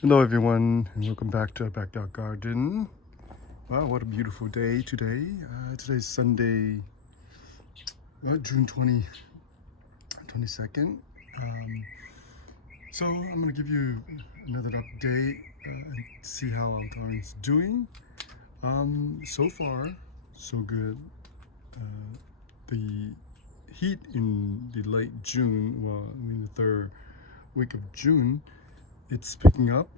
Hello everyone and welcome back to our backyard garden. Wow, what a beautiful day today. Today's Sunday, June 22nd. Um, so I'm going to give you another update and see how our garden's doing. So far, so good. The heat in the late June, well, the third week of June, it's picking up.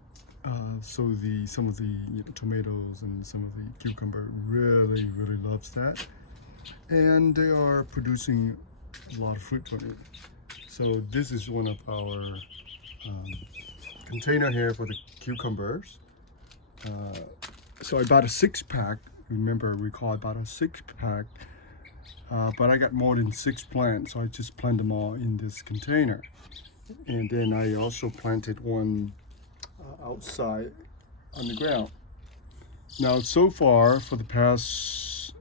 So some of the tomatoes and some of the cucumber really loves that, and they are producing a lot of fruit from it. So this is one of our um, container here for the cucumbers. So I bought a 6-pack. Recall I bought a 6-pack, but I got more than 6 plants, so I just planted them all in this container. And then I also planted one outside on the ground. Now, so far for the past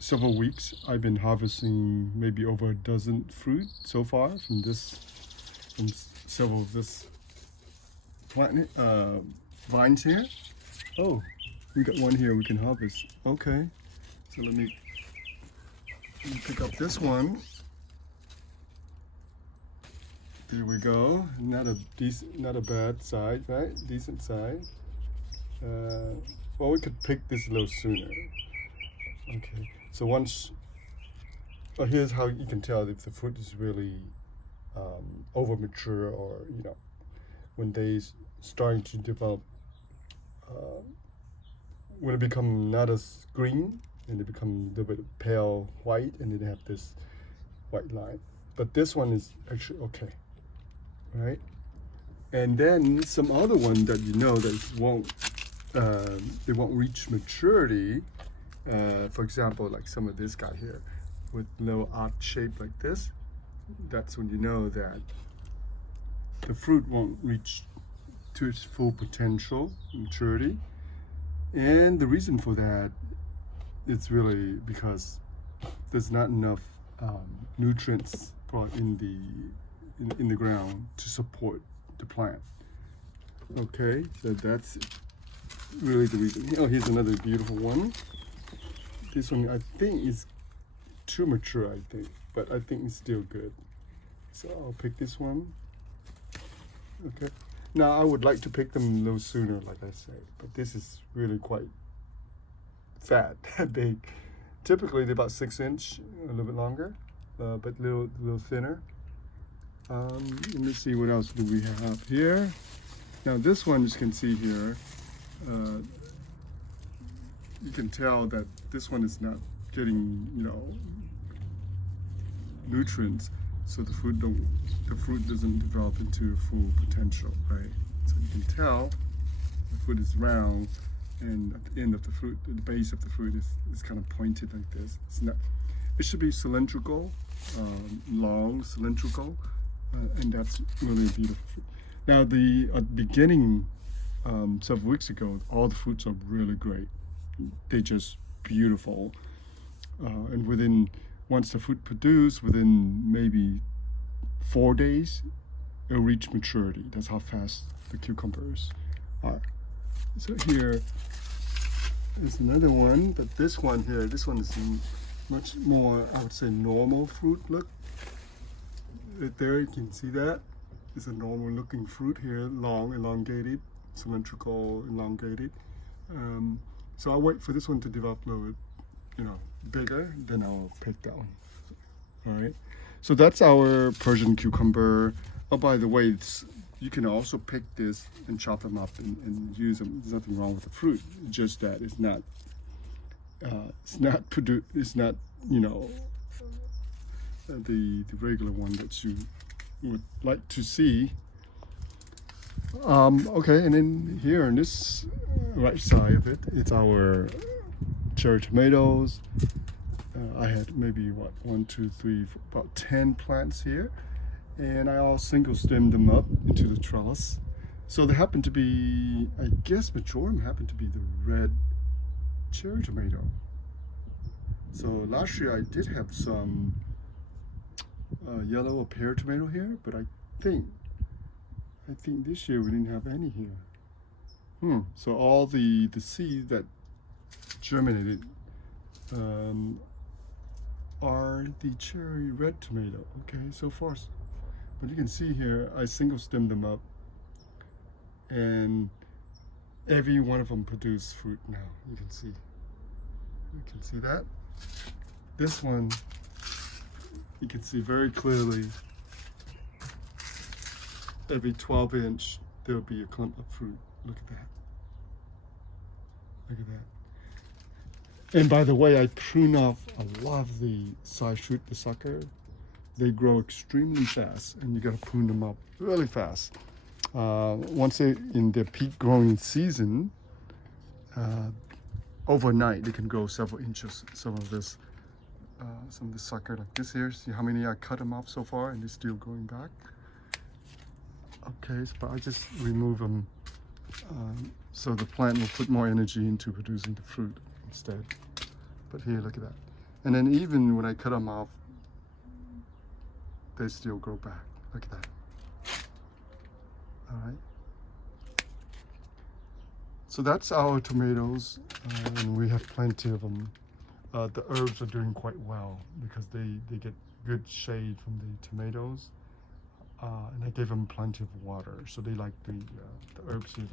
several weeks, I've been harvesting maybe over a dozen fruit so far from several of this plant vines here. Oh, we got one here we can harvest. Okay, so let me pick up this one. There we go. Not a bad size, right? Decent size. Well, we could pick this a little sooner. Okay. So here's how you can tell if the fruit is really over mature, or when they starting to develop. When it become not as green, and they become a little bit pale white, and then they have this white line. But this one is actually okay. Right, and then some other one that they won't reach maturity. For example, like some of this guy here with little odd shape like this. That's when you know that the fruit won't reach to its full potential maturity. And the reason for that is really because there's not enough nutrients brought in the ground to support the plant. Okay, so that's really the reason. Oh, here's another beautiful one. This one I think is too mature, but I think it's still good. So I'll pick this one. Okay. Now I would like to pick them a little sooner, like I said, but this is really quite fat, big. Typically they're about 6 inch, a little bit longer, but a little thinner. Let me see, what else do we have here. Now this one, you can see here, you can tell that this one is not getting nutrients, so the fruit doesn't develop into full potential, right? So you can tell the fruit is round, and at the end of the fruit, the base of the fruit is kind of pointed like this. It should be cylindrical, long cylindrical. And that's really beautiful. Now, at the beginning, several weeks ago, all the fruits are really great. They're just beautiful. And once the fruit produced, within maybe 4 days, it'll reach maturity. That's how fast the cucumbers are. So here is another one, but this one is much more, I would say, normal fruit look. Right there, you can see that. It's a normal looking fruit here, long, elongated, cylindrical, elongated. So I'll wait for this one to develop a little bit, bigger, then I'll pick that one. All right. So that's our Persian cucumber. Oh, by the way, you can also pick this and chop them up and use them. There's nothing wrong with the fruit. It's just that it's not the regular one that you would like to see. Okay, and then here on this right side of it, it's our cherry tomatoes. I had maybe 1, 2, 3, about 10 plants here, and I all single stemmed them up into the trellis. So they happen to be, I guess majority happen to be the red cherry tomato. So last year I did have some yellow or pear tomato here, but I think this year we didn't have any here. So all the seeds that germinated are the cherry red tomato. Okay, so far, but you can see here I single stemmed them up, and every one of them produce fruit now. You can see that. This one you can see very clearly. Every 12-inch there'll be a clump of fruit. Look at that. Look at that. And by the way, I prune off a lot of the side shoot, the sucker. They grow extremely fast, and you got to prune them up really fast. Once they're in their peak growing season, overnight they can grow several inches. Some of the sucker like this here. See how many I cut them off so far, and they're still growing back. Okay, but I just remove them so the plant will put more energy into producing the fruit instead. But here, look at that. And then even when I cut them off, they still grow back. Look at that. All right. So that's our tomatoes, and we have plenty of them. The herbs are doing quite well because they get good shade from the tomatoes. And I gave them plenty of water, so they like the herbs here,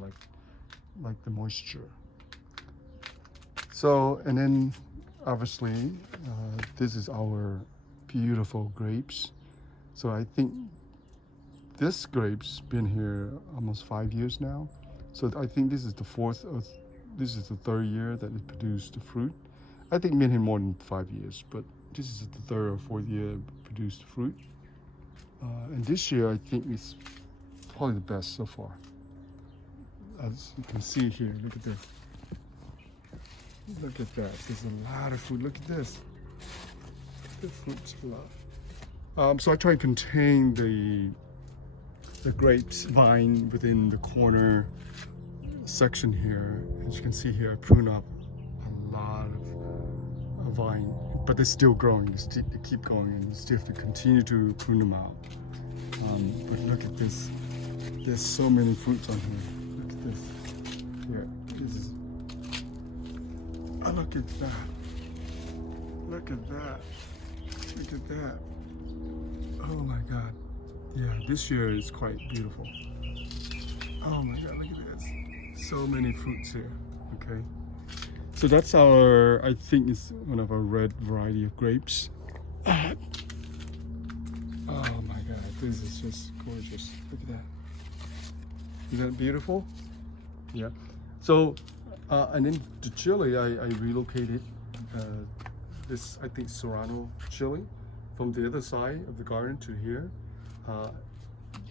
like the moisture. So, and then obviously this is our beautiful grapes. So I think this grape's been here almost 5 years now. So I think this is the third year that it produced the fruit. I think it been here more than 5 years, but this is the third or fourth year it produced fruit. And this year, I think it's probably the best so far. As you can see here, look at this. Look at that. There's a lot of fruit. Look at this. The fruit's a lot. So I try to contain the grapes vine within the corner section here. As you can see here, I prune up a lot of vine. But they're still growing. They keep going, and you still have to continue to prune them out. But look at this. There's so many fruits on here. Look at this. Here. This is. Oh, look at that. Look at that. Look at that. Oh my God. Yeah, this year is quite beautiful. Oh my God, look at this. So many fruits here. Okay. So that's I think it's one of our red variety of grapes. Oh my God, this is just gorgeous. Look at that. Isn't that beautiful? Yeah. So, and then to Chile, I relocated this, I think, Serrano chili from the other side of the garden to here.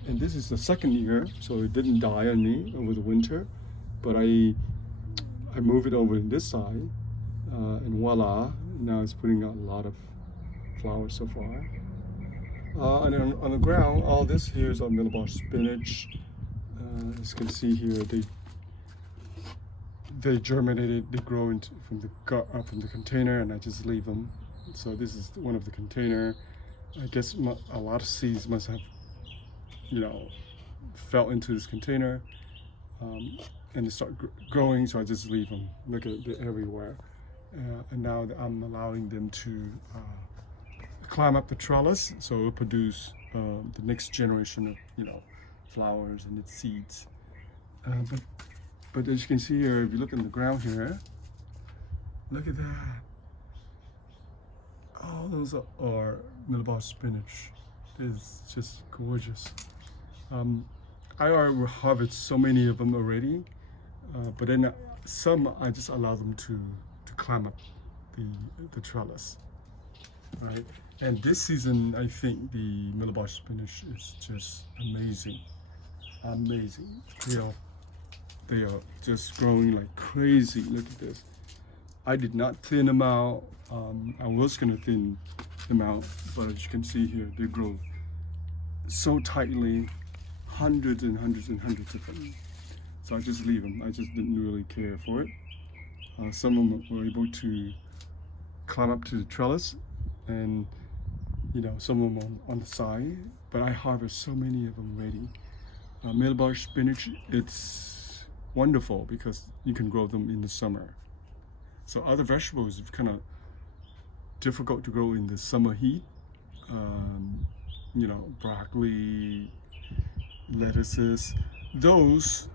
And this is the second year, so it didn't die on me over the winter, but I move it over to this side, and voila, now it's putting out a lot of flowers so far. And on the ground, all this here is our Malabar spinach. As you can see here, they germinated, they grow from the container, and I just leave them. So this is one of the container. I guess a lot of seeds must have, fell into this container. And they start growing, so I just leave them. Look at it everywhere. And now I'm allowing them to climb up the trellis, so it'll produce the next generation of flowers and its seeds. But as you can see here, if you look in the ground here, look at that. All those are Malabar spinach. It's just gorgeous. I already harvested so many of them already. But then some I just allow them to climb up the trellis, right? And this season, I think the Malabar spinach is just amazing, amazing. They are just growing like crazy. Look at this. I did not thin them out. I was gonna thin them out, but as you can see here, they grow so tightly, hundreds and hundreds and hundreds of them. So I just leave them. I just didn't really care for it. Some of them were able to climb up to the trellis, and some of them on the side. But I harvest so many of them already. Malabar spinach, it's wonderful because you can grow them in the summer. So other vegetables is kind of difficult to grow in the summer heat. You know, broccoli, lettuces, those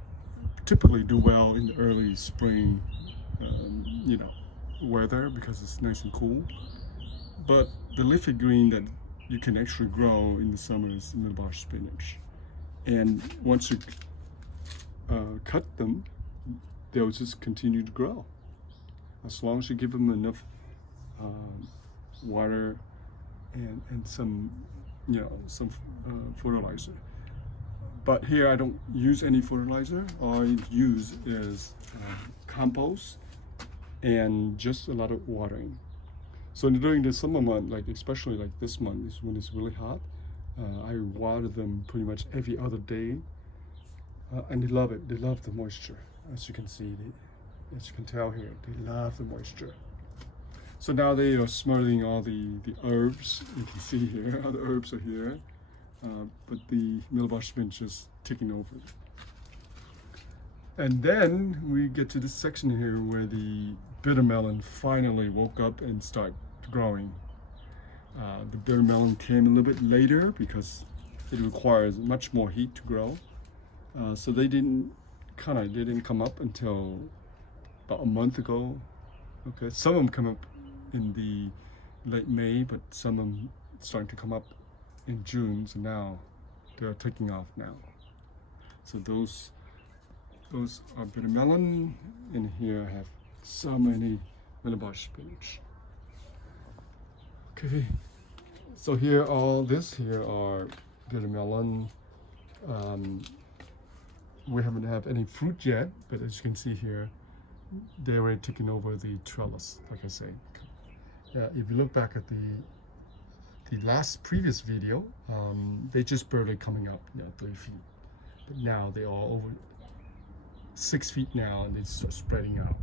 typically do well in the early spring, you know, weather because it's nice and cool. But the leafy green that you can actually grow in the summer is Malabar spinach. And once you cut them, they'll just continue to grow as long as you give them enough water and some, you know, some fertilizer. But here I don't use any fertilizer. All I use is compost and just a lot of watering. So during the summer month, like especially like this month, is when it's really hot, I water them pretty much every other day, and they love it. They love the moisture, as you can see. As you can tell here, they love the moisture. So now they are smelling all the herbs. You can see here, all the herbs are here. But the Malabar spinach is taking over. And then we get to this section here where the bitter melon finally woke up and started growing. The bitter melon came a little bit later because it requires much more heat to grow. So they didn't come up until about a month ago. Okay, some of them come up in the late May, but some of them starting to come up in June, so now they're taking off now. So those are bitter melon, and here I have so many Malabar spinach. Okay, so here here are bitter melon. We haven't had any fruit yet, but as you can see here, they're already taking over the trellis, like I say. If you look back at the previous video, they just barely coming up, 3 feet. But now they are over 6 feet now, and they start spreading out.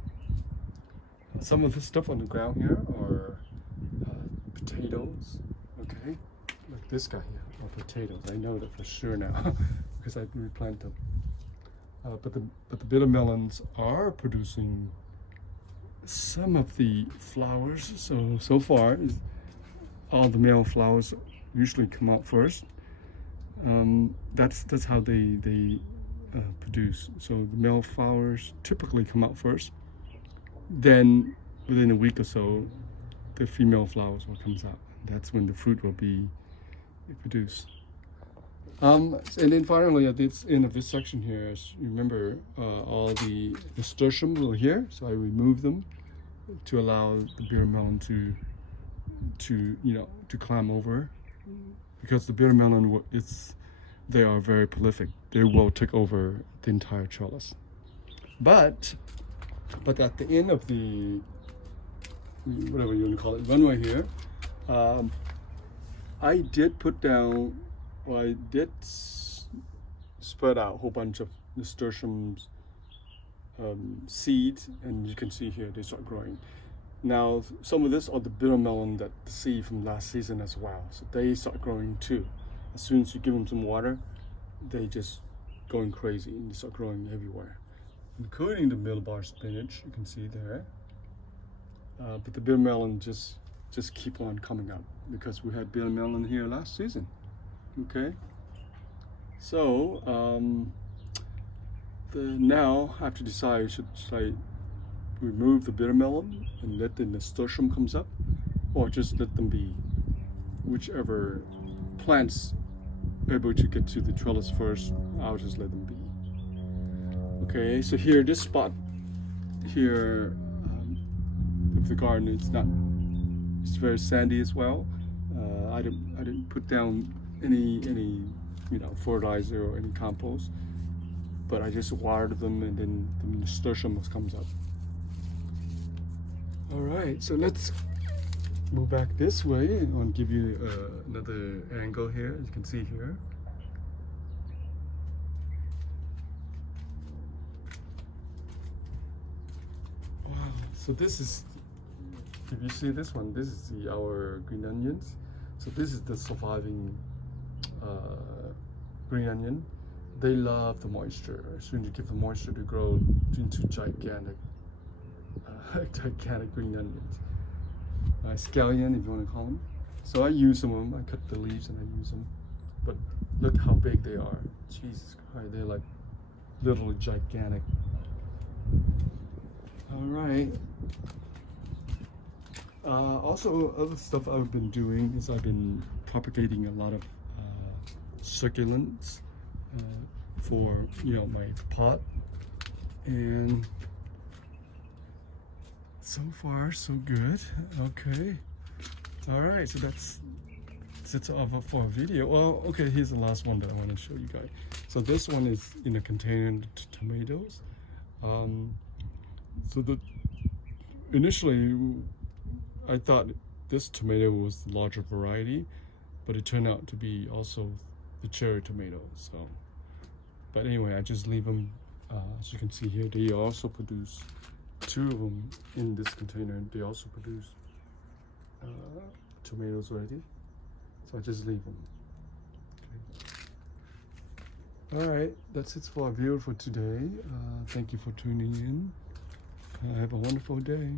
Some of the stuff on the ground here are potatoes. Okay, like this guy here are potatoes. I know that for sure now because I replanted them. But the bitter melons are producing some of the flowers. So far, all the male flowers usually come out first. That's how they produce. So the male flowers typically come out first. Then within a week or so, the female flowers will come out. That's when the fruit will be produced. And then finally, at the end of this section here, as you remember, all the nasturtiums were here, so I removed them to allow the bitter melon to climb over, because the bitter melon they are very prolific. They will take over the entire trellis. But at the end of the whatever you want to call it runway here, I did spread out a whole bunch of nasturtiums seeds, and you can see here they start growing. Now some of this are the bitter melon that the seed from last season as well, so they start growing too. As soon as you give them some water, they just going crazy and they start growing everywhere, including the Malabar spinach. You can see there. But the bitter melon just keep on coming up because we had bitter melon here last season. Okay, so now I have to decide, should I remove the bitter melon and let the nasturtium comes up, or just let them be? Whichever plants able to get to the trellis first, I'll just let them be. Okay, so here, this spot here of the garden, it's very sandy as well. I didn't put down any fertilizer or any compost, but I just watered them, and then the nasturtium comes up. All right, so let's move back this way, and I'll give you another angle here, as you can see here. Wow, so this is, if you see this one, this is our green onions. So this is the surviving green onion. they love the moisture. So you give the moisture to grow into gigantic, gigantic green onions. Scallion, if you want to call them. So I use some of them. I cut the leaves and I use them. But look how big they are. Jesus Christ, they're like literally gigantic. All right. Also, other stuff I've been doing is I've been propagating a lot of succulents for my pot, and so far so good. Okay. All right. So that's it for a video. Well, okay. Here's the last one that I want to show you guys. So this one is in a container tomatoes. So initially I thought this tomato was the larger variety, but it turned out to be also the cherry tomato. So, but anyway, I just leave them. As you can see here, they also produce 2 of them in this container. They also produce tomatoes already. So I just leave them. Okay. All right, that's it for our video for today. Thank you for tuning in. Have a wonderful day.